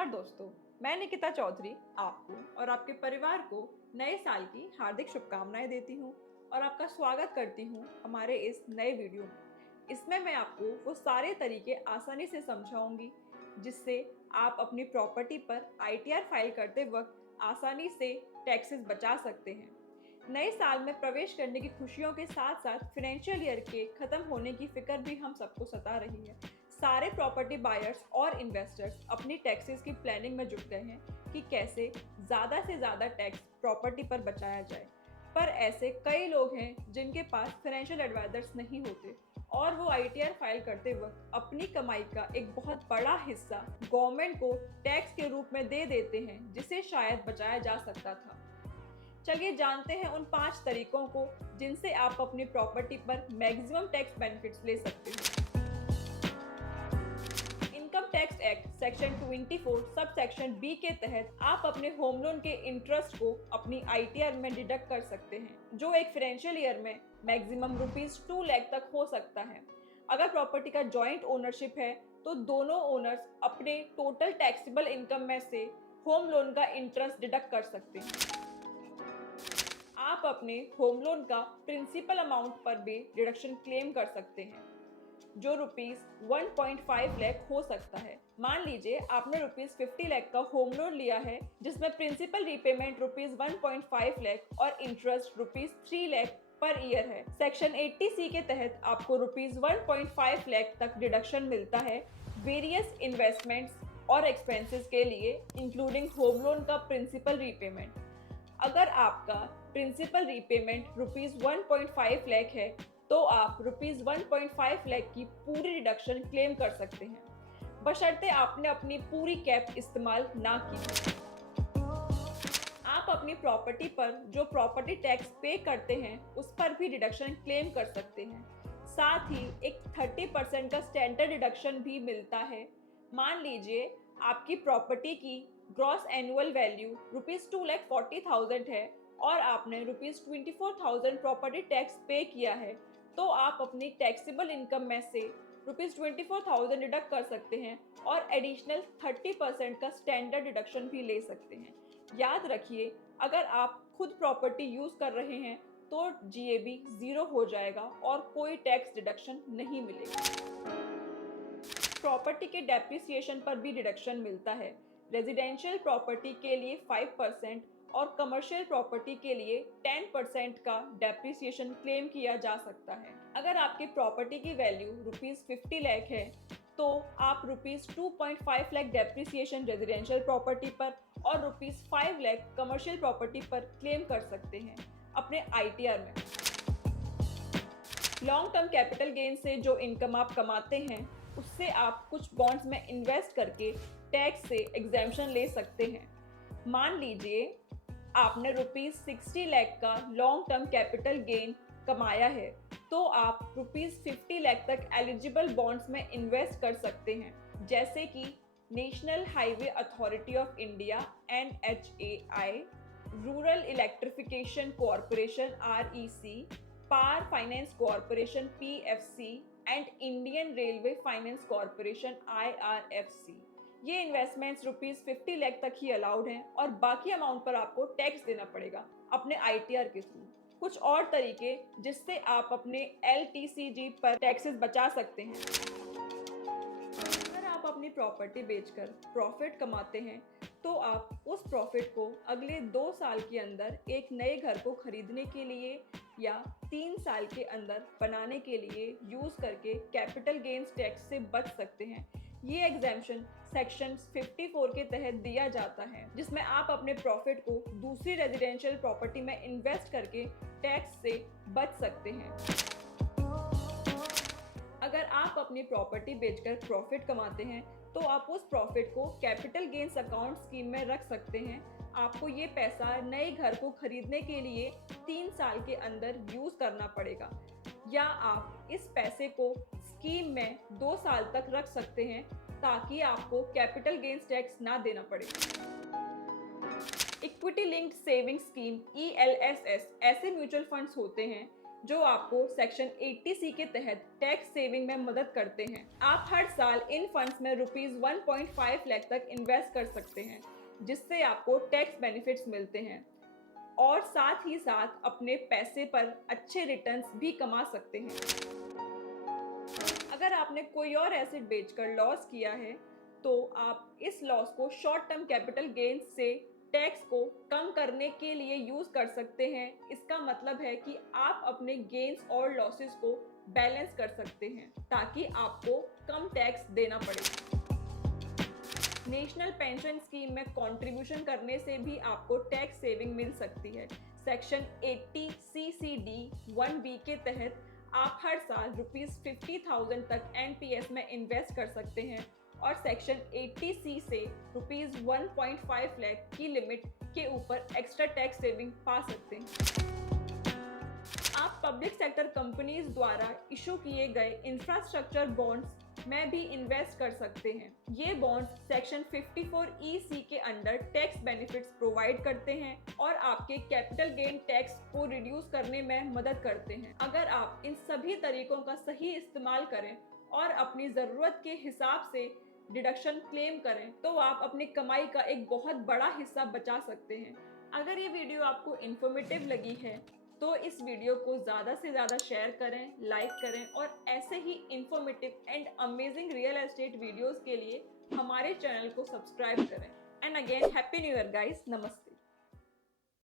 नमस्कार दोस्तों, मैं निकिता चौधरी आपको और आपके परिवार को नए साल की हार्दिक शुभकामनाएं देती हूं और आपका स्वागत करती हूं हमारे इस नए वीडियो में। इसमें मैं आपको वो सारे तरीके आसानी से समझाऊंगी जिससे आप अपनी प्रॉपर्टी पर आईटीआर फाइल करते वक्त आसानी से टैक्सेस बचा सकते हैं। नए साल में प्रवेश करने की खुशियों के साथ साथ फाइनेंशियल ईयर के खत्म होने की फिक्र भी हम सबको सता रही है। सारे प्रॉपर्टी बायर्स और इन्वेस्टर्स अपनी टैक्सेस की प्लानिंग में जुट गए हैं कि कैसे ज़्यादा से ज़्यादा टैक्स प्रॉपर्टी पर बचाया जाए। पर ऐसे कई लोग हैं जिनके पास फाइनेंशियल एडवाइजर्स नहीं होते और वो आईटीआर फाइल करते वक्त अपनी कमाई का एक बहुत बड़ा हिस्सा गवर्नमेंट को टैक्स के रूप में दे देते हैं जिसे शायद बचाया जा सकता था। चलिए जानते हैं उन 5 तरीकों को जिनसे आप अपनी प्रॉपर्टी पर मैक्सिमम टैक्स बेनिफिट्स ले सकते हैं। Income tax act section 24 sub section B के तहत आप अपने होम लोन के इंटरेस्ट को अपनी आईटीआर में डिडक्ट कर सकते हैं, जो एक फाइनेंशियल ईयर में मैक्सिमम ₹2 लाख तक हो सकता है। अगर प्रॉपर्टी का जॉइंट ओनरशिप है तो दोनों ओनर्स अपने टोटल टैक्सेबल इनकम में से होम लोन का इंटरेस्ट डिडक्ट कर सकते हैं। आप अपने होम लोन का प्रिंसिपल अमाउंट पर भी डिडक्शन क्लेम कर सकते हैं, जो ₹1.5 लाख हो सकता है। मान लीजिए आपने ₹50 लाख का होम लोन लिया है जिसमें प्रिंसिपल रीपेमेंट ₹1.5 लाख और इंटरेस्ट ₹3 लाख पर ईयर है। सेक्शन 80C के तहत आपको ₹1.5 लाख तक डिडक्शन मिलता है वेरियस इन्वेस्टमेंट्स और एक्सपेंसेस के लिए, इंक्लूडिंग होम लोन का प्रिंसिपल रीपेमेंट। अगर आपका प्रिंसिपल रीपेमेंट ₹1.5 लाख है तो आप ₹1.5 लाख की पूरी डिडक्शन क्लेम कर सकते हैं, बशर्ते आपने अपनी पूरी कैप इस्तेमाल ना की। आप अपनी प्रॉपर्टी पर जो प्रॉपर्टी टैक्स पे करते हैं उस पर भी डिडक्शन क्लेम कर सकते हैं। साथ ही एक 30% का स्टैंडर्ड डिडक्शन भी मिलता है। मान लीजिए आपकी प्रॉपर्टी की ग्रॉस एनुअल वैल्यू ₹2,40,000 है और आपने ₹24,000 प्रॉपर्टी टैक्स पे किया है, तो आप अपनी टैक्सेबल इनकम में से ₹24,000 डिडक्ट कर सकते हैं और एडिशनल 30% का स्टैंडर्ड डिडक्शन भी ले सकते हैं। याद रखिए, अगर आप खुद प्रॉपर्टी यूज कर रहे हैं तो जीएबी 0 हो जाएगा और कोई टैक्स डिडक्शन नहीं मिलेगा। प्रॉपर्टी के डेप्रिसिएशन पर भी डिडक्शन मिलता है। रेजिडेंशियल प्रॉपर्टी के लिए 5% और कमर्शियल प्रॉपर्टी के लिए 10% का डेप्रिसिएशन क्लेम किया जा सकता है। अगर आपकी प्रॉपर्टी की वैल्यू ₹50 लाख है तो आप ₹2.5 लाख डेप्रिसिएशन रेजिडेंशियल प्रॉपर्टी पर और ₹5 लाख कमर्शियल प्रॉपर्टी पर क्लेम कर सकते हैं अपने आईटीआर में। लॉन्ग टर्म कैपिटल गेन से जो इनकम आप कमाते हैं उससे आप कुछ बॉन्ड्स में इन्वेस्ट करके टैक्स से एग्जेम्पशन ले सकते हैं। मान लीजिए आपने ₹60 लाख का लॉन्ग टर्म कैपिटल गेन कमाया है तो आप ₹50 लाख तक एलिजिबल बॉन्ड्स में इन्वेस्ट कर सकते हैं, जैसे कि national highway authority of India NHAI, rural electrification corporation REC, power finance corporation PFC and Indian railway finance corporation IRFC। ये इन्वेस्टमेंट्स ₹50 लाख तक ही अलाउड हैं और बाकी अमाउंट पर आपको टैक्स देना पड़ेगा अपने आईटीआर के थ्रू। कुछ और तरीके जिससे आप अपने LTCG पर टैक्सेस बचा सकते हैं। अगर आप अपनी प्रॉपर्टी बेचकर प्रॉफिट कमाते हैं तो आप उस प्रॉफिट को अगले 2 साल के अंदर एक नए घर को खरीदने के लिए या 3 साल के अंदर बनाने के लिए यूज करके कैपिटल गेन्स टैक्स से बच सकते हैं। ये एग्जेम्पशन सेक्शन 54 के तहत दिया जाता है, जिसमें आप अपने प्रॉफिट को दूसरी रेजिडेंशियल प्रॉपर्टी में इन्वेस्ट करके टैक्स से बच सकते हैं। अगर आप अपनी प्रॉपर्टी बेचकर प्रॉफिट कमाते हैं तो आप उस प्रॉफिट को कैपिटल गेन्स अकाउंट स्कीम में रख सकते हैं। आपको ये पैसा नए घर को खरीदने के लिए 3 साल के अंदर यूज करना पड़ेगा, या आप इस पैसे को स्कीम में 2 साल तक रख सकते हैं ताकि आपको कैपिटल गेन्स टैक्स ना देना पड़े। Equity linked saving scheme ELSS ऐसे म्यूचुअल फंड्स होते हैं जो आपको सेक्शन 80C के तहत टैक्स सेविंग में मदद करते हैं। आप हर साल इन फंड्स में ₹1.5 लाख तक इन्वेस्ट कर सकते हैं, जिससे आपको टैक्स बेनिफिट्स मिलते हैं और साथ ही साथ अपने पैसे पर अच्छे रिटर्न्स भी कमा सकते हैं। अगर आपने कोई और एसेट बेचकर लॉस किया है, तो आप इस लॉस को शॉर्ट टर्म कैपिटल गेन्स से टैक्स को कम करने के लिए यूज कर सकते हैं। इसका मतलब है कि आप अपने गेन्स और लॉसेस को बैलेंस कर सकते हैं ताकि आपको कम टैक्स देना पड़े। नेशनल पेंशन स्कीम में कंट्रीब्यूशन करने से भी आपको टैक्स सेविंग मिल सकती है। सेक्शन 80 CCD 1B के तहत आप हर साल ₹50,000 तक NPS में इन्वेस्ट कर सकते हैं और सेक्शन 80C से ₹1.5 लाख की लिमिट के ऊपर एक्स्ट्रा टैक्स सेविंग पा सकते हैं। आप पब्लिक सेक्टर कंपनीज द्वारा इशू किए गए इंफ्रास्ट्रक्चर बॉन्ड्स में भी इन्वेस्ट कर सकते हैं। ये बॉन्ड्स सेक्शन 54EC के अंडर टैक्स बेनिफिट्स प्रोवाइड करते हैं और आपके कैपिटल गेन टैक्स को रिड्यूस करने में मदद करते हैं। अगर आप इन सभी तरीकों का सही इस्तेमाल करें और अपनी ज़रूरत के हिसाब से डिडक्शन क्लेम करें, तो आप अपनी कमाई का एक बहुत बड़ा हिस्सा बचा सकते हैं। अगर ये वीडियो आपको इन्फॉर्मेटिव लगी है, तो इस वीडियो को ज़्यादा से ज़्यादा शेयर करें, लाइक करें और ऐसे ही informative and amazing real estate videos के लिए हमारे चैनल को सब्सक्राइब करें। And again happy new year guys, नमस्ते।